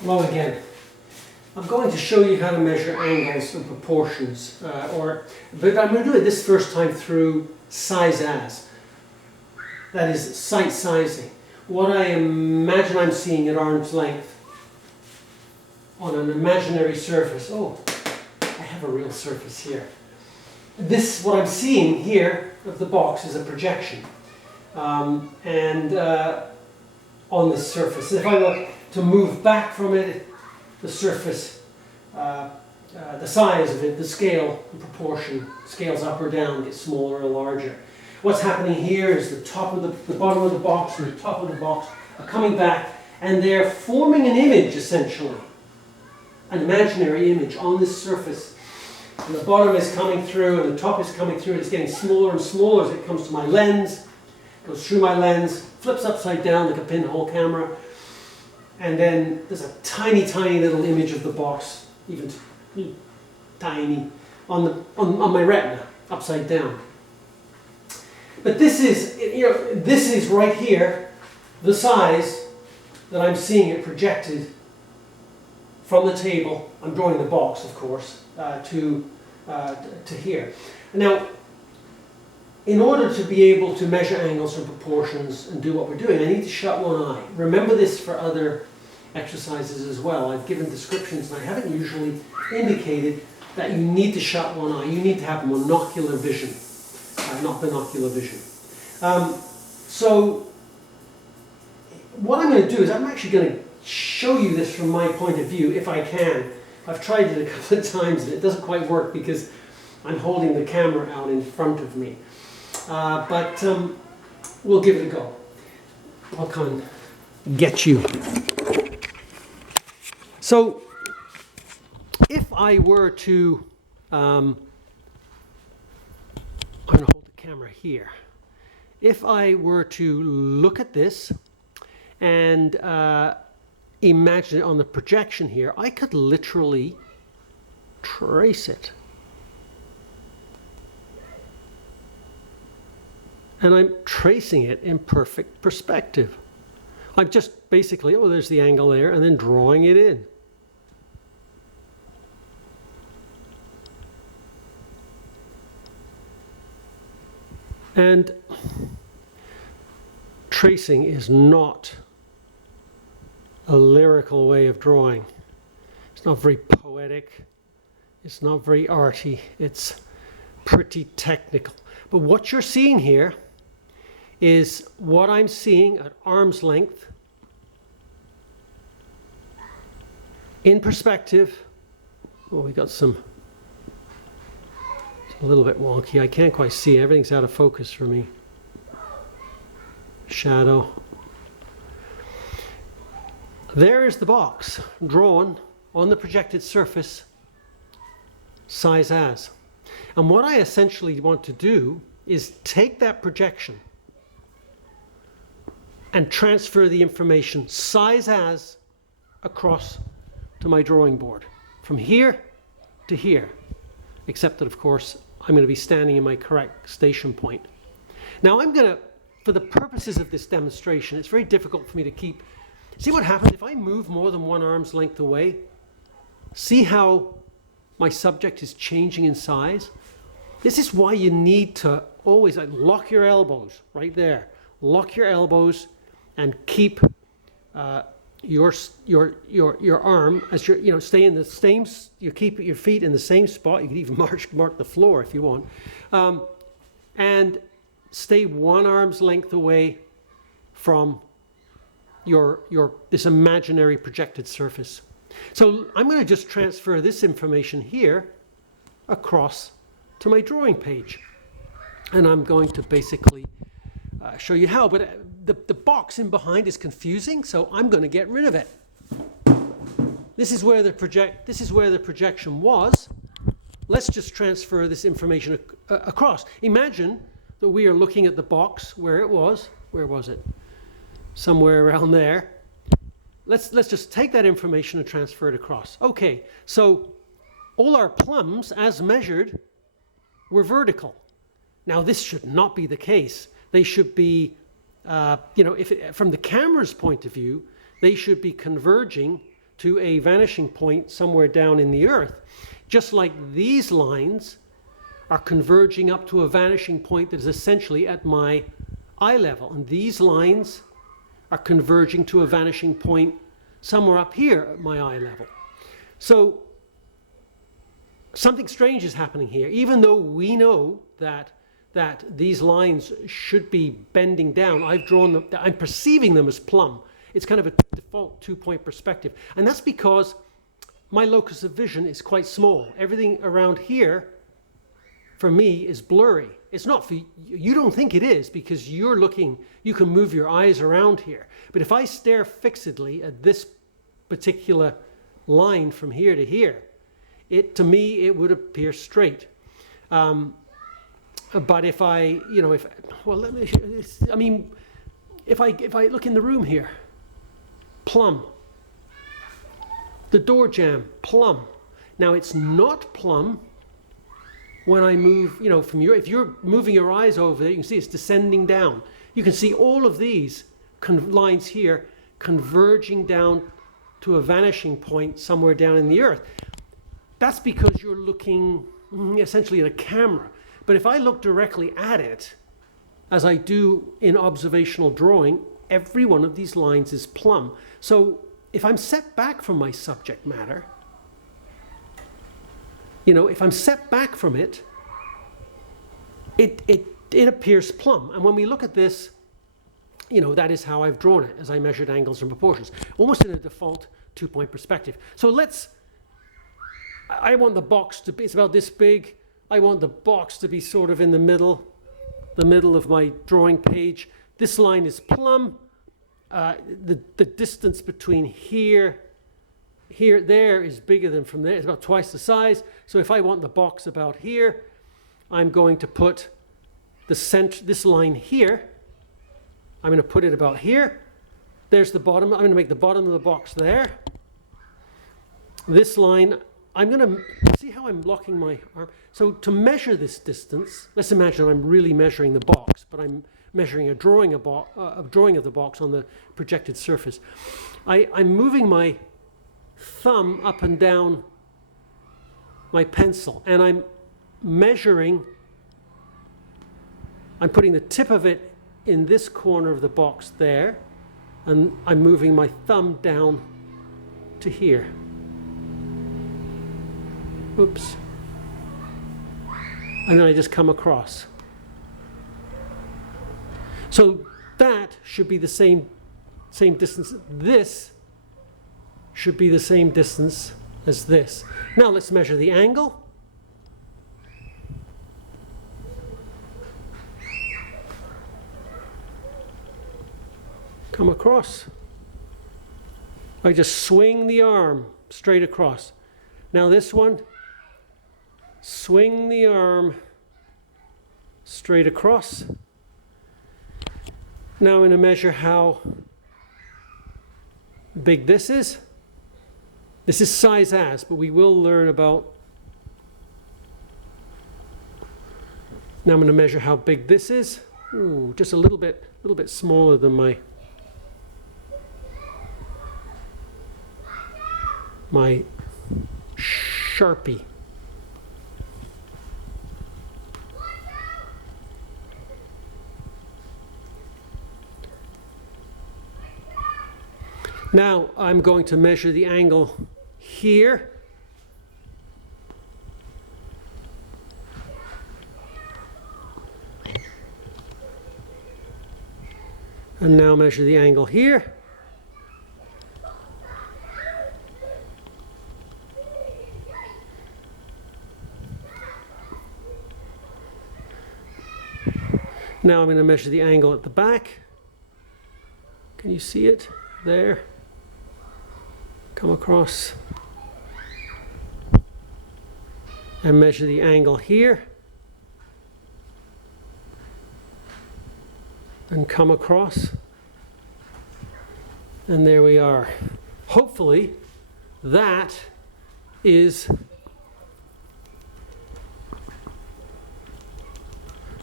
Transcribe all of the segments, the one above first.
Hello again. I'm going to show you how to measure angles and proportions, but I'm going to do it this first time through size as. That is sight sizing. What I imagine I'm seeing at arm's length on an imaginary surface. Oh, I have a real surface here. What I'm seeing here of the box is a projection, on this surface. If I were to move back from it, the surface, the size of it, the scale, the proportion, scales up or down, gets smaller or larger. What's happening here is the bottom of the box and the top of the box are coming back, and they're forming an image, essentially, an imaginary image on this surface. And the bottom is coming through, and the top is coming through, and it's getting smaller and smaller as it comes to my lens, goes through my lens, flips upside down like a pinhole camera, and then there's a tiny, tiny little image of the box, even tiny, on my retina, upside down. But this is right here, the size that I'm seeing it projected from the table. I'm drawing the box, of course, to here. Now, in order to be able to measure angles and proportions and do what we're doing, I need to shut one eye. Remember this for other exercises as well. I've given descriptions, and I haven't usually indicated that you need to shut one eye. You need to have monocular vision, not binocular vision. So what I'm going to do is I'm actually going to show you this from my point of view, if I can. I've tried it a couple of times, and it doesn't quite work because I'm holding the camera out in front of me. But we'll give it a go. I'll come and get you. So, if I were to, I'm going to hold the camera here. If I were to look at this and imagine it on the projection here, I could literally trace it. And I'm tracing it in perfect perspective. I'm just basically, oh, there's the angle there, and then drawing it in. And tracing is not a lyrical way of drawing. It's not very poetic. It's not very arty. It's pretty technical. But what you're seeing here is what I'm seeing at arm's length in perspective. Oh, we got it's a little bit wonky. I can't quite see. Everything's out of focus for me. Shadow. There is the box drawn on the projected surface, size as. And what I essentially want to do is take that projection and transfer the information size as across to my drawing board. From here to here. Except that, of course, I'm going to be standing in my correct station point. Now I'm going to, for the purposes of this demonstration, it's very difficult for me to keep. See what happens if I move more than one arm's length away? See how my subject is changing in size? This is why you need to always lock your elbows right there. Lock your elbows and keep your arm as stay in the same. You keep your feet in the same spot. You can even mark the floor if you want, and stay one arm's length away from this imaginary projected surface. So I'm going to just transfer this information here across to my drawing page, and I'm going to basically show you how. But the box in behind is confusing, so I'm going to get rid of it. This is where the projection was. Let's just transfer this information across. Imagine that we are looking at the box where it was. Where was it? Somewhere around there. Let's just take that information and transfer it across. Okay, so all our plums, as measured, were vertical. Now this should not be the case. They should be, from the camera's point of view, they should be converging to a vanishing point somewhere down in the earth, just like these lines are converging up to a vanishing point that is essentially at my eye level. And these lines are converging to a vanishing point somewhere up here at my eye level. So something strange is happening here. Even though we know that these lines should be bending down, I've drawn them, I'm perceiving them as plumb. It's kind of a default two-point perspective. And that's because my locus of vision is quite small. Everything around here, for me, is blurry. It's not for you. You don't think it is because you're looking, you can move your eyes around here. But if I stare fixedly at this particular line from here to here, to me, it would appear straight. But if I, if I look in the room here, plumb. The door jamb, plumb. Now it's not plumb when I move, from if you're moving your eyes over there, you can see it's descending down. You can see all of these lines here converging down to a vanishing point somewhere down in the earth. That's because you're looking essentially at a camera. But if I look directly at it, as I do in observational drawing, every one of these lines is plumb. So if I'm set back from my subject matter, if I'm set back from it, it appears plumb. And when we look at this, that is how I've drawn it as I measured angles and proportions, almost in a default two-point perspective. So I want the box to be, it's about this big. I want the box to be sort of in the middle of my drawing page. This line is plumb. The distance between there is bigger than from there. It's about twice the size. So if I want the box about here, I'm going to put this line here. I'm going to put it about here. There's the bottom. I'm going to make the bottom of the box there. This line, I'm going to see how I'm locking my arm. So to measure this distance, let's imagine I'm really measuring the box, but I'm measuring a drawing of the box on the projected surface. I'm moving my thumb up and down my pencil, and I'm measuring. I'm putting the tip of it in this corner of the box there, and I'm moving my thumb down to here. Oops. And then I just come across. So that should be the same distance. This should be the same distance as this. Now let's measure the angle. Come across. I just swing the arm straight across. Now this one, swing the arm straight across. Now I'm going to measure how big this is. This is size as, but we will learn about. Now I'm going to measure how big this is. Ooh, just a little bit smaller than my Sharpie. Now I'm going to measure the angle here. And now measure the angle here. Now I'm going to measure the angle at the back. Can you see it? There. Come across. And measure the angle here. And come across. And there we are. Hopefully, that is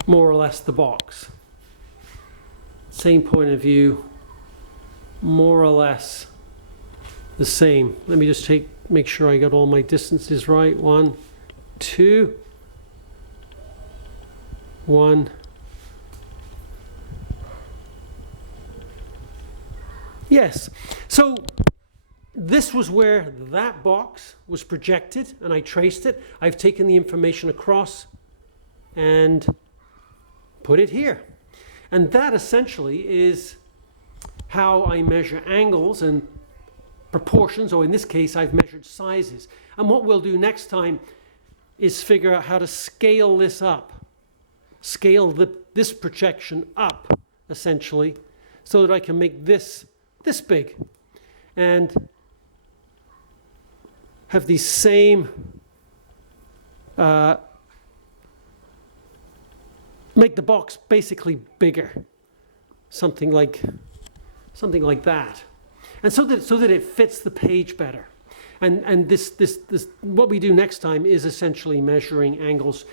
more or less the box. Same point of view, more or less the same. Let me just make sure I got all my distances right. 1, 2, 1. Yes. So this was where that box was projected, and I traced it. I've taken the information across and put it here. And that essentially is how I measure angles and proportions, or in this case, I've measured sizes. And what we'll do next time is figure out how to scale this up, scale this projection up, essentially, so that I can make this big and have these same, make the box basically bigger, something like that. And so that it fits the page better. And this what we do next time is essentially measuring angles,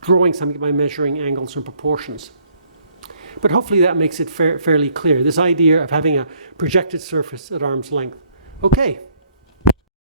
drawing something by measuring angles and proportions. But hopefully that makes it fairly clear, this idea of having a projected surface at arm's length. Okay.